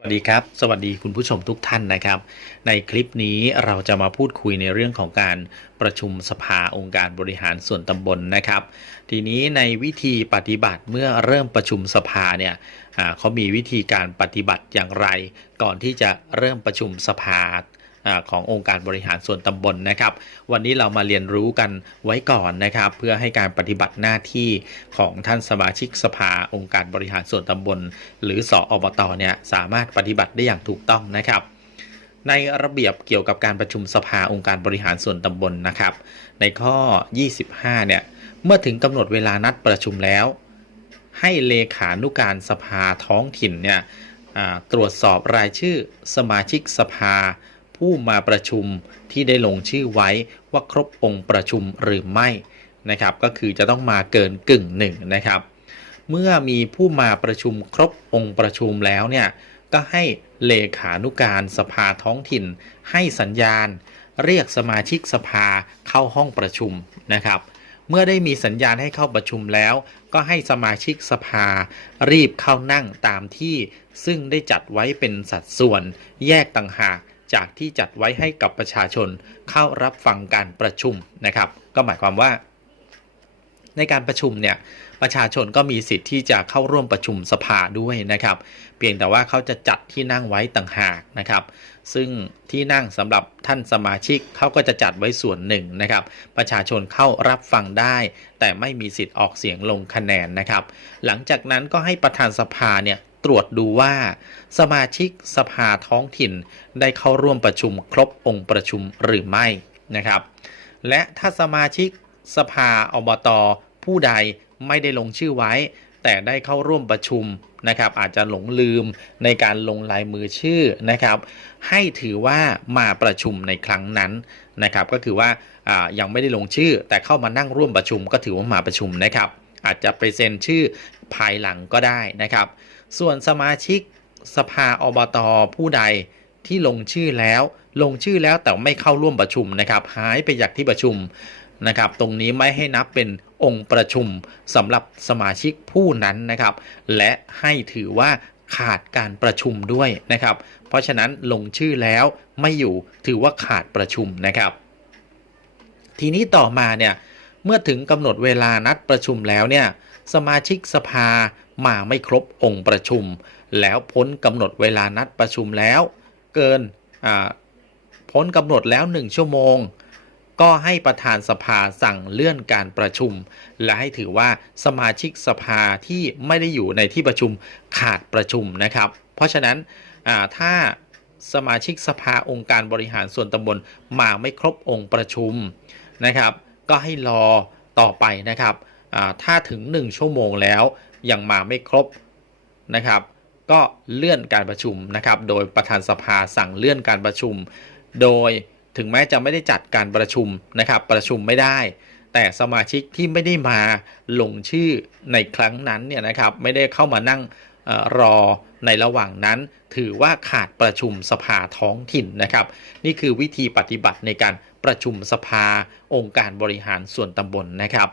สวัสดีครับ สวัสดีคุณผู้ชมทุกท่านนะครับ ในคลิปนี้เราจะมาพูดคุยในเรื่องของการประชุมสภาองค์การบริหารส่วนตำบลนะครับ ทีนี้ในวิธีปฏิบัติเมื่อเริ่มประชุมสภาเนี่ยเขามีวิธีการปฏิบัติอย่างไร ก่อนที่จะเริ่มประชุมสภา ขององค์การบริหารส่วนตำบลนะครับ วันนี้เรามาเรียนรู้กันไว้ก่อนนะครับ เพื่อให้การปฏิบัติหน้าที่ของท่านสมาชิกสภาองค์การบริหารส่วนตำบล หรือสออบตเนี่ยสามารถปฏิบัติได้อย่างถูกต้องนะครับ ในระเบียบเกี่ยวกับการประชุมสภาองค์การบริหารส่วนตำบลนะครับ ในข้อ 25 เนี่ยเมื่อถึงกำหนดเวลานัดประชุมแล้ว ให้เลขานุการสภาท้องถิ่นเนี่ยตรวจสอบรายชื่อสมาชิกสภา ผู้มาประชุมที่ได้ลงชื่อไว้ว่าครบองค์ประชุมหรือไม่นะครับ ก็คือจะต้องมาเกินกึ่งหนึ่งนะครับ เมื่อมีผู้มาประชุมครบองค์ประชุมแล้วเนี่ยก็ให้เลขานุการสภาท้องถิ่น ให้สัญญาณ เรียกสมาชิกสภาเข้าห้องประชุมนะครับ เมื่อได้มีสัญญาณให้เข้าประชุมแล้ว ก็ให้สมาชิกสภา รีบเข้านั่งตามที่ ซึ่งได้จัดไว้เป็นสัดส่วน แยกต่างหาก จากที่จัดไว้ให้กับประชาชนเข้ารับฟังการประชุมนะครับ ก็หมายความว่า ในการประชุมเนี่ยประชาชนก็มีสิทธิ์ที่จะเข้าร่วมประชุมสภาด้วยนะครับ เพียงแต่ว่าเขาจะจัดที่นั่งไว้ต่างหากนะครับ ซึ่งที่นั่งสำหรับท่านสมาชิกเขาก็จะจัดไว้ส่วนหนึ่งนะครับ ประชาชนเข้ารับฟังได้ แต่ไม่มีสิทธิ์ออกเสียงลงคะแนนนะครับ หลังจากนั้นก็ให้ประธานสภาเนี่ย ตรวจดูว่า สมาชิกสภาท้องถิ่นได้เข้าร่วมประชุมครบองค์ประชุมหรือไม่นะครับ และถ้าสมาชิกสภาอบตผู้ใดไม่ได้ลงชื่อไว้ แต่ได้เข้าร่วมประชุมนะครับ อาจจะหลงลืมในการลงลายมือชื่อนะครับ ให้ถือว่ามาประชุมในครั้งนั้นนะครับ ก็คือว่าอ่ายังไม่ได้ลงชื่อ แต่เข้ามานั่งร่วมประชุมก็ถือว่ามาประชุมนะครับ อาจจะไปเซ็นชื่อภายหลังก็ได้นะครับ ส่วนสมาชิกสภาอบตผู้ใดที่ลงชื่อแล้ว ลงชื่อแล้วแต่ไม่เข้าร่วมประชุมนะครับ หายไปจากที่ประชุมนะครับ ตรงนี้ไม่ให้นับเป็นองค์ประชุมสำหรับสมาชิกผู้นั้นนะครับ และให้ถือว่าขาดการประชุมด้วยนะครับ เพราะฉะนั้นลงชื่อแล้วไม่อยู่ถือว่าขาดประชุมนะครับ ทีนี้ต่อมาเนี่ยเมื่อถึงกำหนดเวลานัดประชุมแล้วเนี่ยสมาชิกสภา มาไม่ครบองค์ประชุม แล้วพ้นกำหนดเวลานัดประชุมแล้ว เกินพ้นกำหนดแล้ว 1 ชั่วโมง ก็ให้ประธานสภาสั่งเลื่อนการประชุม และให้ถือว่าสมาชิกสภาที่ไม่ได้อยู่ในที่ประชุมขาดประชุมนะครับ เพราะฉะนั้นถ้าสมาชิกสภาองค์การบริหารส่วนตำบลมาไม่ครบองค์ประชุมนะครับ ก็ให้รอต่อไปนะครับอ่าถ้าถึง 1 ชั่วโมงแล้ว ยังมาไม่ครบนะครับ ก็เลื่อนการประชุมนะครับ โดยประธานสภาสั่งเลื่อนการประชุม โดยถึงแม้จะไม่ได้จัดการประชุมนะครับ ประชุมไม่ได้ แต่สมาชิกที่ไม่ได้มาลงชื่อในครั้งนั้นเนี่ยนะครับ ไม่ได้เข้ามานั่งออรอในระหว่างนั้นถือว่าขาดประชุมสภาท้องถิ่นนะครับ นี่คือวิธีปฏิบัติในการประชุมสภาองค์การบริหารส่วนตำบลนะครับ